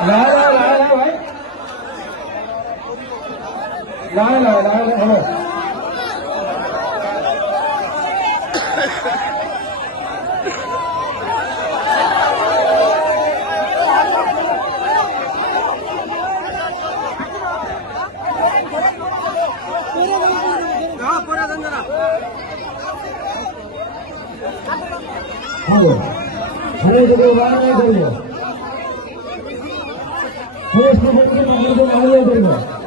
भाई हेलो हरे जगह बाहर नहीं करिए हरे स्टूडेंट के बाहर से बाहर नहीं करिए